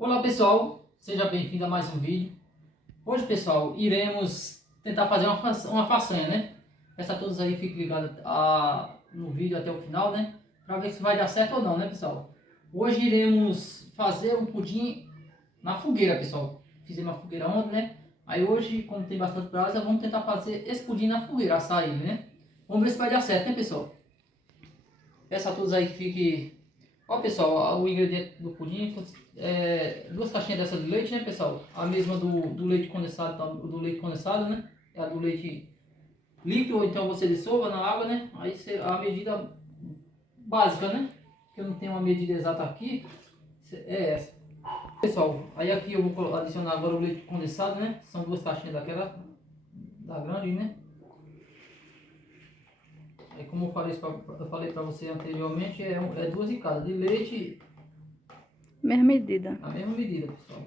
Olá pessoal, seja bem-vindo a mais um vídeo. Hoje pessoal, iremos tentar fazer uma façanha, né? Peço a todos aí, fiquem ligados no vídeo até o final, né? Para ver se vai dar certo ou não, né pessoal? Hoje iremos fazer um pudim na fogueira, pessoal. Fizemos uma fogueira ontem, né? Aí hoje, como tem bastante brasa, vamos tentar fazer esse pudim na fogueira, assar ele, né? Vamos ver se vai dar certo, né pessoal? Peço a todos aí que fiquem... Ó pessoal, o ingrediente do pudim é duas caixinhas dessa de leite, né pessoal? A mesma do leite condensado, do leite condensado, né? É a do leite líquido, ou então você dissolva na água, né? Aí a medida básica, né? Que eu não tenho uma medida exata aqui, é essa. Pessoal, aí aqui eu vou adicionar agora o leite condensado, né? São duas caixinhas daquela, da grande, né? Aí como eu falei pra você anteriormente, é duas em cada, de leite. Mesma medida. A mesma medida, pessoal.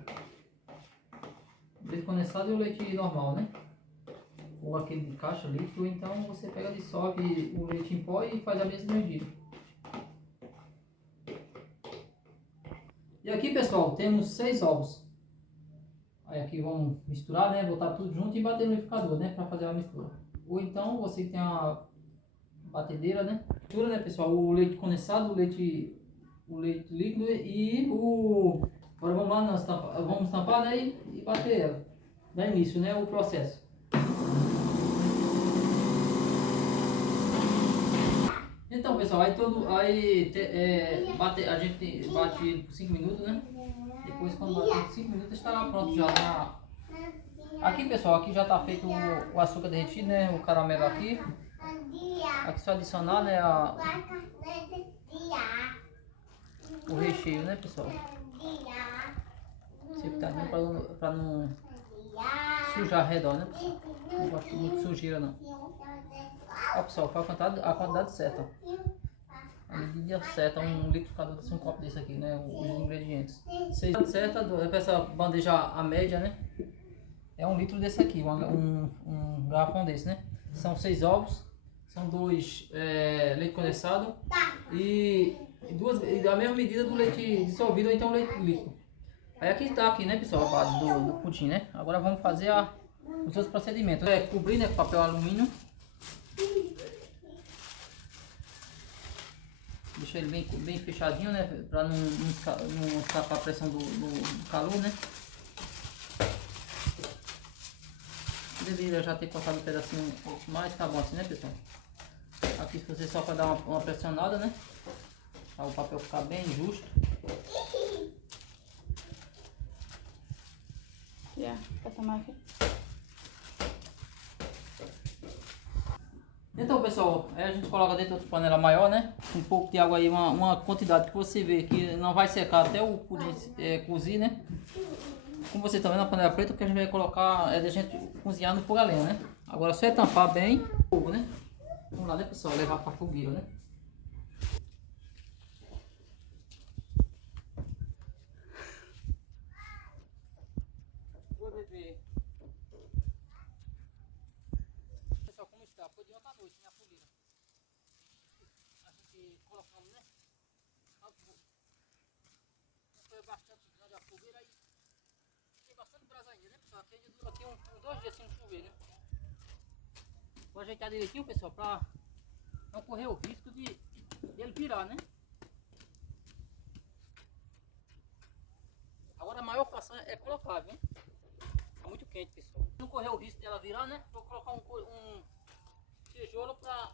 O leite condensado e o leite normal, né? Ou aquele de caixa líquido, então você pega, dissolve o leite em pó e faz a mesma medida. E aqui, pessoal, temos 6 ovos. Aí aqui vamos misturar, né? Botar tudo junto e bater no liquidificador, né? Para fazer a mistura. Ou então você tem a batedeira, né? Mistura, né, pessoal? O leite condensado, o leite líquido e o... Agora vamos lá, vamos tampar, né? E bater ela. Dá início, né? O processo. Então, pessoal, a gente bate por 5 minutos, né? Depois, quando bater por 5 minutos, estará pronto já. Aqui, pessoal, aqui já está feito o açúcar derretido, né? O caramelo aqui. Aqui só adicionar, né? O recheio, né, pessoal? Secadinho para não sujar ao redor, né, pessoal? Não gosto muito de sujeira, não. Ó, pessoal, foi a quantidade certa, ó. A medida certa, um liquidificador desse, um copo desse aqui, né? Os ingredientes. Certa, essa bandeja a média, né? É 1 litro desse aqui, um garrafão desse, né? São 6 ovos, são 2 leite condensado e a mesma medida do leite dissolvido ou então leite líquido. Aí aqui está aqui, né, pessoal, a base do pudim, né? Agora vamos fazer os outros procedimentos. Cobrir, né, com papel alumínio. Deixar ele bem fechadinho, né? Para não escapar a pressão do calor, né? Deveria já ter cortado um pedacinho mais, tá bom assim, né, pessoal? Aqui você só para dar uma pressionada, né? Para o papel ficar bem justo. Pra tomar aqui. Então, pessoal, aí a gente coloca dentro de panela maior, né? Um pouco de água aí, uma quantidade que você vê que não vai secar até o pudim cozir, né? Como vocês estão vendo, a panela preta, que a gente vai colocar é de a gente cozinhar no fogo a lenha, né? Agora só é tampar bem o fogo, né? Vamos lá, né, pessoal? Levar para a fogueira, né? Oi, bebê. Pessoal, como está? Foi de ontem à noite, né? A fogueira. A gente colocamos, né? Foi bastante grande a fogueira aí. Tem bastante brasa ainda, né, pessoal? Aqui dura aqui 2 dias sem chover, né? Vou ajeitar direitinho, pessoal, pra não correr o risco de ele virar, né? Agora a maior façanha é colocar, viu? Tá muito quente, pessoal. Não correr o risco dela virar, né? Vou colocar um tijolo pra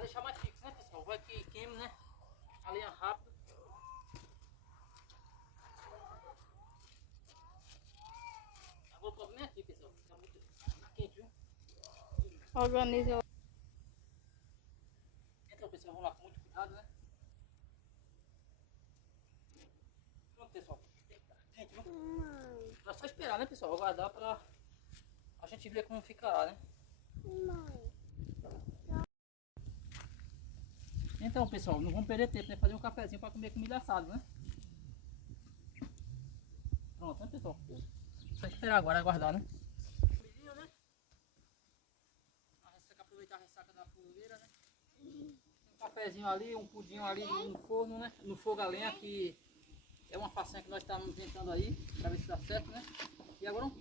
deixar mais fixo, né, pessoal? Vai que queima, né? A lenha rápido. Agora o problema é aqui, pessoal. Tá muito quente, viu? Organiza. Então, pessoal, vamos lá com muito cuidado, né? Pronto, pessoal. Quente, viu? É só esperar, né, pessoal? Aguardar pra a gente ver como ficará, né? Então, pessoal, não vamos perder tempo, né? Fazer um cafezinho para comer comida assada, né? Pronto, né, pessoal? Só esperar agora, aguardar, né? Comidinha, né? Aproveitar a ressaca da fogueira, né? Um cafezinho ali, um pudinho ali no forno, né? No fogo a lenha que É uma façanha que nós estamos inventando aí, para ver se dá certo, né? E agora um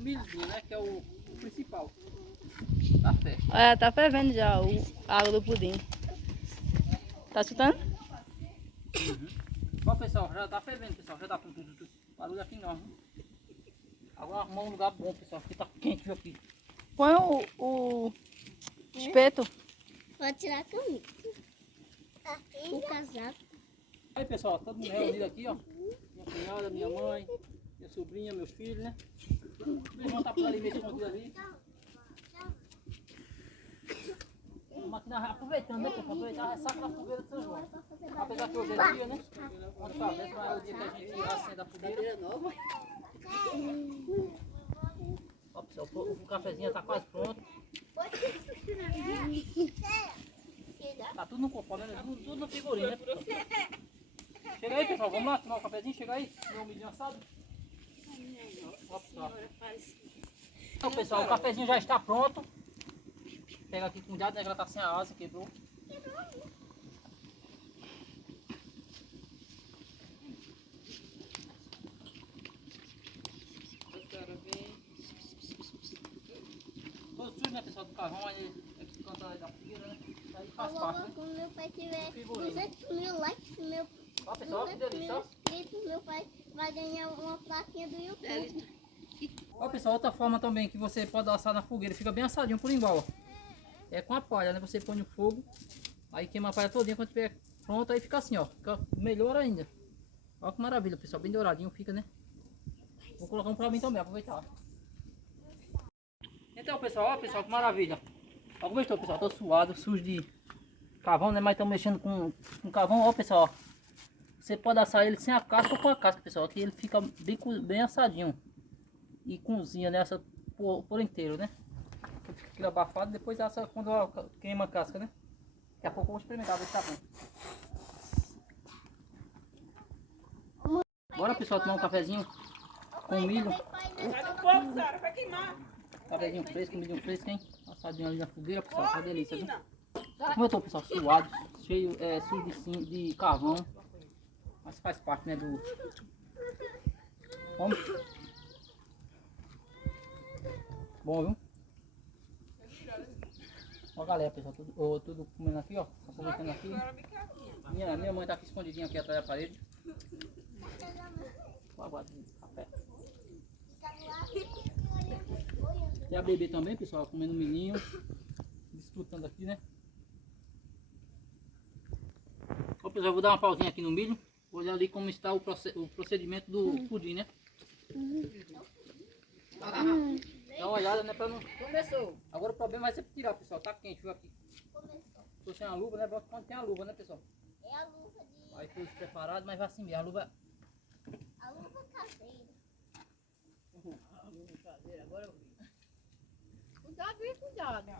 milhozinho, né? Que é o principal da festa. É, tá fervendo já a água do pudim. Tá escutando? Ó pessoal, já tá fervendo, pessoal. Já tá com tudo. Barulho aqui não. Agora arrumar um lugar bom, pessoal. Porque tá quente aqui. Põe o espeto. Pode tirar a camisa. O casaco. Aí pessoal, todo mundo reunido aqui, ó. Minha cunhada, minha mãe, minha sobrinha, meus filhos, né? Meu irmão tá por ali meio escondido ali. Vamos aqui aproveitando, né, pessoal? Aproveitar a ressaca da fogueira de São João. Apesar que hoje é dia, né? Quando talvez não é o dia que a gente acende a fogueira. Ó pessoal, o cafezinho tá quase pronto. Tá tudo no conforme, né? Tudo no figurino, né? Chega aí, pessoal, vamos lá tomar o cafezinho, chega aí, comer um milho assado. Ó, pessoal. Então, pessoal, o cafezinho já está pronto. Pega aqui com cuidado, né? Que ela tá sem a asa, quebrou. Todo sujo, né, pessoal, do carvão, aí é que canta aí da fogueira, né? Aí faz parte, né? Quando meu pai tiver Figurino. 200 mil likes, Ó, pessoal, que delícia, ó. inscritos, meu pai vai ganhar uma plaquinha do YouTube. Ó, pessoal, outra forma também que você pode assar na fogueira, fica bem assadinho por igual, ó. É com a palha, né? Você põe no fogo, aí queima a palha todinha, quando tiver pronto, aí fica assim, ó. Fica melhor ainda. Ó que maravilha, pessoal, bem douradinho fica, né? Vou colocar um pra mim também, aproveitar. Então, pessoal, ó, pessoal, que maravilha. Ó, como eu estou, pessoal, tô suado, sujo de carvão, né? Mas estamos mexendo com carvão, ó, pessoal. Você pode assar ele sem a casca ou com a casca, pessoal, que ele fica bem assadinho. E cozinha, né? Assa por inteiro, né? Fica aquilo abafado, depois assa quando queima a casca, né? Daqui a pouco eu vou experimentar, ver se tá bom. Bora, pessoal, tomar um cafezinho com milho. Sai do fogo, Sara, vai queimar. Cafezinho fresco, milho fresco, hein? Assadinho ali na fogueira, pessoal, que delícia, viu? Como eu tô, pessoal, suado, cheio, sujo de carvão. Mas faz parte, né, do... Vamos. Bom, viu? Ó, galera, pessoal, tudo comendo aqui, ó. Aproveitando aqui. Minha mãe tá aqui escondidinha aqui atrás da parede. Vou aguardar o café. Tem a bebê também, pessoal, comendo milhinho. Desfrutando aqui, né? Ó, pessoal, vou dar uma pausinha aqui no milho. Vou olhar ali como está o procedimento do pudim, né? Dá uma olhada, né? Pra não... Começou. Agora o problema vai ser tirar, pessoal. Tá quente, viu aqui. Tô sem a luva, né? Bota quando tem a luva, né, pessoal? É a luva de... Aí tudo preparado, mas vai assim mesmo. A luva caseira. A luva caseira, agora eu vi. Cuidado, hein? Cuidado.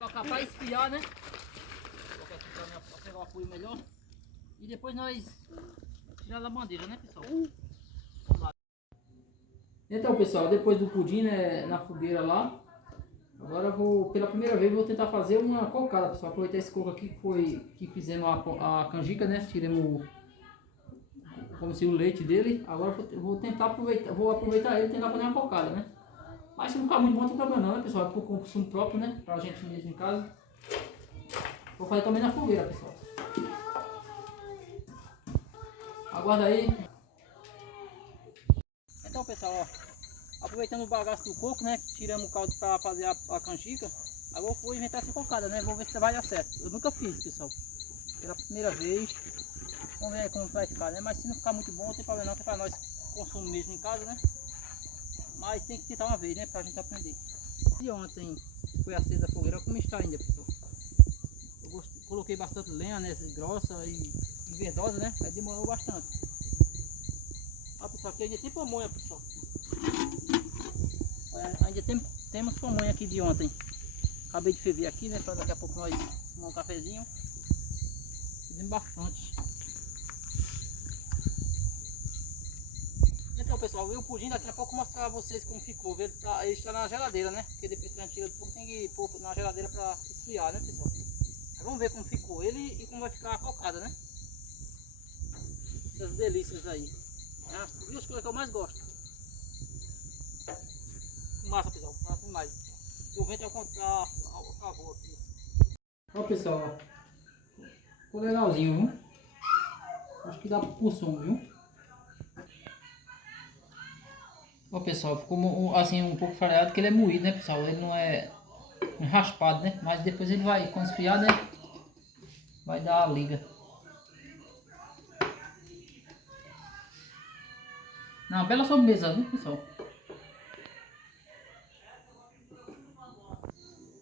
Colocar pra esfriar, né? Colocar aqui pra pegar o apoio melhor. E depois nós tirar da bandeja, né, pessoal? Vamos lá. Então, pessoal, depois do pudim, né, na fogueira lá, agora eu vou, pela primeira vez, vou tentar fazer uma cocada, pessoal. Aproveitar esse coco aqui que fizemos a canjica, né? Tiremos como se o leite dele. Agora eu vou tentar aproveitar ele e tentar fazer uma cocada, né? Mas se não ficar muito bom, não tem problema não, né, pessoal? É por consumo próprio, né? Pra gente mesmo em casa. Vou fazer também na fogueira, pessoal. Aguarda aí. Então, pessoal, ó, aproveitando o bagaço do coco, né? Tiramos o caldo para fazer a canjica. Agora eu vou inventar essa cocada, né? Vou ver se vai dar certo. Eu nunca fiz, pessoal. Pela primeira vez. Vamos ver como vai ficar, né? Mas se não ficar muito bom, não tem problema não, que é para nós consumir mesmo em casa, né? Mas tem que tentar uma vez, né? Pra gente aprender. E ontem foi acesa a fogueira, como está ainda, pessoal. Eu coloquei bastante lenha, né? Grossa e verdosa, né? Aí demorou bastante. Ó, pessoal, aqui ainda tem pamonha, pessoal. Ainda temos pamonha aqui de ontem. Acabei de ferver aqui, né? Para daqui a pouco nós tomar um cafezinho. Fizemos bastante. Então, pessoal, o pudim daqui a pouco mostrar a vocês como ficou. Ele está na geladeira, né? Porque depois que a gente tira do fogo tem que pôr na geladeira para esfriar, né, pessoal? Aí vamos ver como ficou ele e como vai ficar a cocada, né? Essas delícias aí. É as duas coisas que eu mais gosto. Massa, pessoal. Massa demais. O vento é ao favor aqui. Ó, pessoal. Ficou legalzinho, viu? Acho que dá pro som, viu? Ó, pessoal, ficou assim um pouco falhado porque ele é moído, né, pessoal? Ele não é raspado, né? Mas depois ele vai, quando esfriar, né? Vai dar a liga. Não, bela sobremesa, viu, pessoal?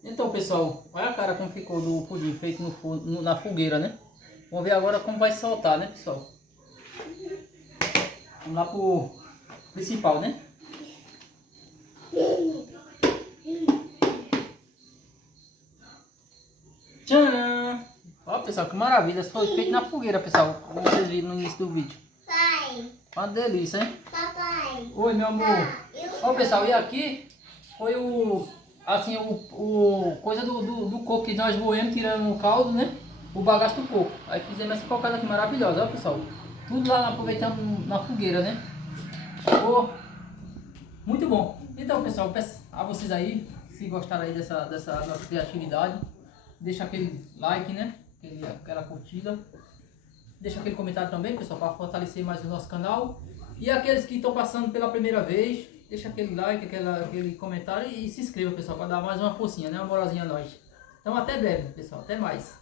Então, pessoal, olha a cara como ficou do pudim feito na fogueira, né? Vamos ver agora como vai soltar, né, pessoal? Vamos lá pro principal, né? Tcharam! Ó, pessoal, que maravilha. Foi feito na fogueira, pessoal. Como vocês viram no início do vídeo. Pai, Uma delícia, hein? papai. Oi, meu amor. Ó, pessoal, e aqui foi o coisa do coco que nós moemos, tirando o caldo, né? O bagaço do coco. Aí fizemos essa cocada aqui maravilhosa, ó, pessoal. Tudo lá aproveitamos na fogueira, né? Ficou muito bom. Então, pessoal, peço a vocês aí, se gostaram aí dessa nossa criatividade, deixa aquele like, né? Aquela curtida. Deixa aquele comentário também, pessoal, para fortalecer mais o nosso canal. E aqueles que estão passando pela primeira vez, deixa aquele like, aquele comentário e se inscreva, pessoal, para dar mais uma forcinha, né? Uma moralzinha a nós. Então até breve, pessoal. Até mais.